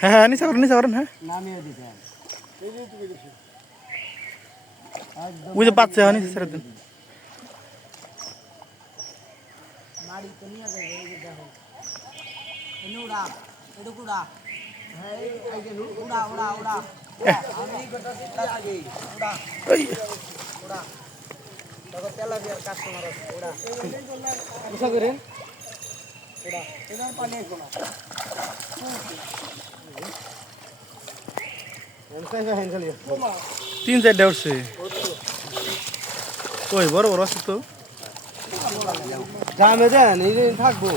হ্যাঁ হ্যাঁ নিচে করেন হ্যাঁ নামিয়ে দিতে ওই যে বাচ্চা হয় নিচে ছেড়ে দেন নাড়ি তো নিয়ে যাবে এই যে দেখো উড়া এটা উড়া হ্যাঁ এই যে উড়া উড়া উড়া আমি গোটা দিতে আগে উড়া উড়া তবে তেলাপিয়ার কাস্টমার আছে উড়া বুঝা করেন উড়া এখানে পানি আসবে না তিন চারটা উঠছে ওই বড় বড় আছে তো জামে দেন এই থাকবো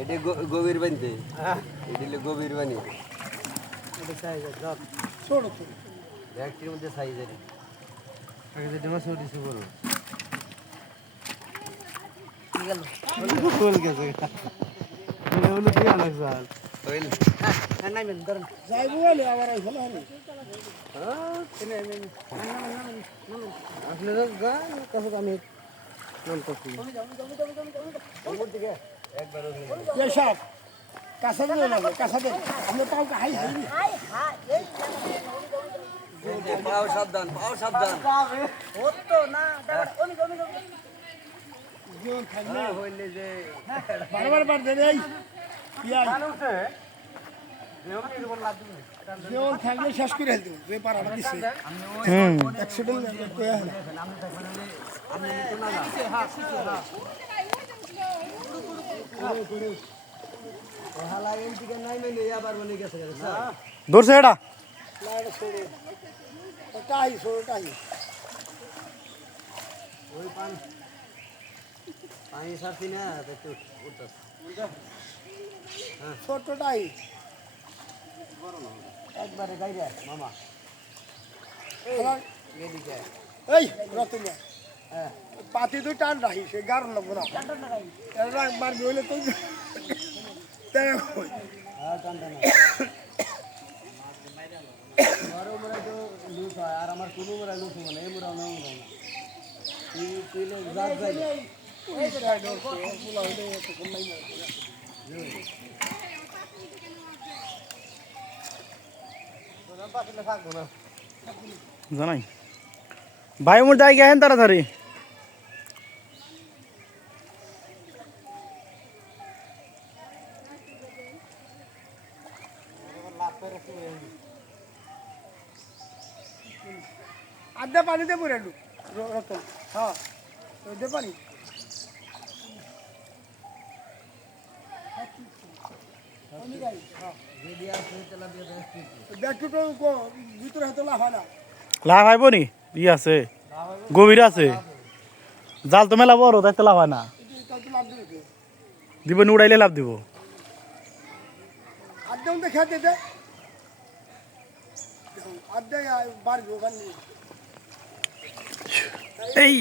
এটা গভীর বানতে এটা গভীর বানি ব্যাগটির মধ্যে সাইজের মাছ উঠেছে বলো সাবধান পাও সাবধান শেষ করে ধরছে এটা পানি সারছি না ছোটটাই একবারে গাইরে মামা এই রতন পাতি তুই টান রাখি সে গার লাগবো না একবার বলে তুই আর আমার কোনো মোড়া লুট মানে এই মোড়া না জানাই ভাই মোর যাই গেছেন তাড়াতাড়ি আড্ডা পানিতে পড়ে রতন হ্যাঁ দে পানি ভিতরে হয়তো লাভ হয় না লাভ হইব নি ই আছে গভীর আছে জাল তো মেলা বড় তাই তো লাভ হয় না দিব নি উড়াইলে লাভ দিব আড্ডা খেতে দে আড্ডা বাড়বে ওখানে এই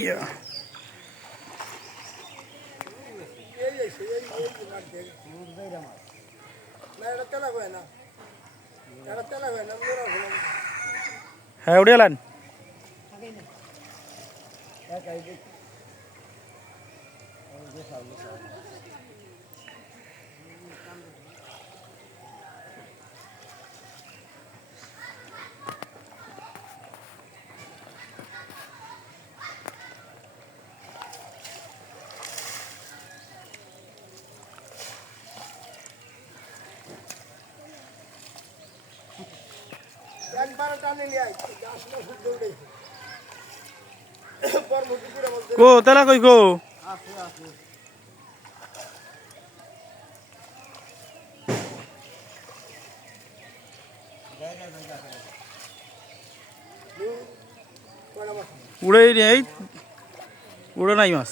হ্যাঁ উড়ে এলেন কো তেলা কই গো উড়ে নেই উড়ে নাই মাছ